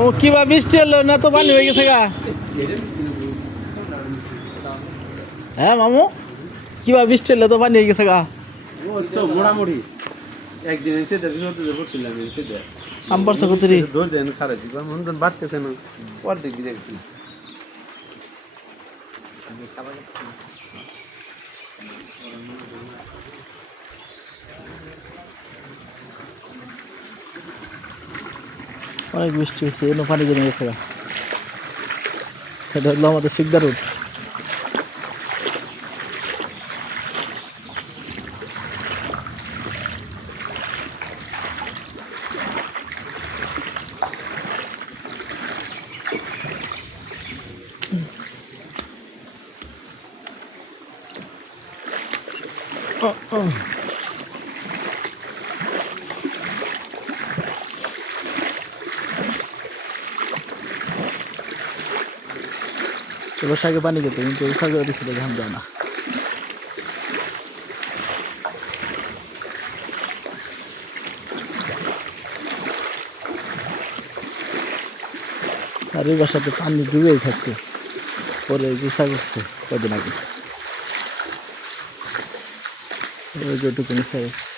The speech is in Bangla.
মামু কিবা বৃষ্টি হলো না তো পানি হয়ে গেছে গা। হ্যাঁ মামু কিবা বৃষ্টি হলো তো পানি হয়ে গেছে গা। তো মোটামুটি একদিন এসে পড়ছিলাম আম্বার সাকুতুরি ধর দেন খারাছি মন বাড়তেছে না অর্ধেক ভিজে গেছি অনেক বৃষ্টি হয়েছে এনে পানি জমে গেছে গা। এটা হলো আমাদের শিকদা রোড। চলো শাকে পানি খেতে কিন্তু শাকে দিচ্ছিল ঘাম যায় না। আর এই বাসাতে পানি ডুবেই থাকতো পরে গুছা করছে কদিন আগে ওই যেটুকু মিশা গেছে।